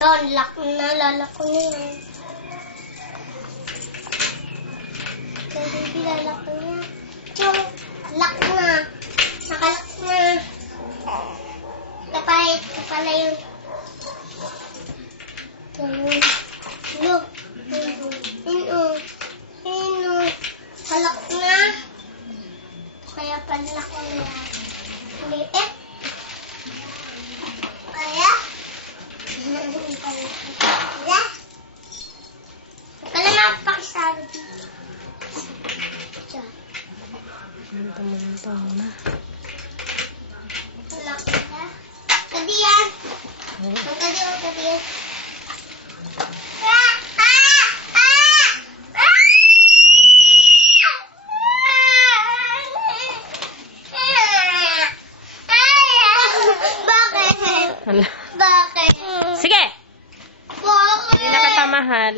Yun, lock na. Lalak ko na yun. Baby, lalak ko na. Yung, lock na. Nakalock na. Tapahit ko pala yun. Look. Ino. Kalak na. Kaya pala ko na. Liit. Kaya? Kaya? Kala napakisado dito. Diyan. Mantang na. Kalak na. Kadi yan. Kadi yan. Hala. Bakit? Sige! Bakit? Hindi na kita mahal.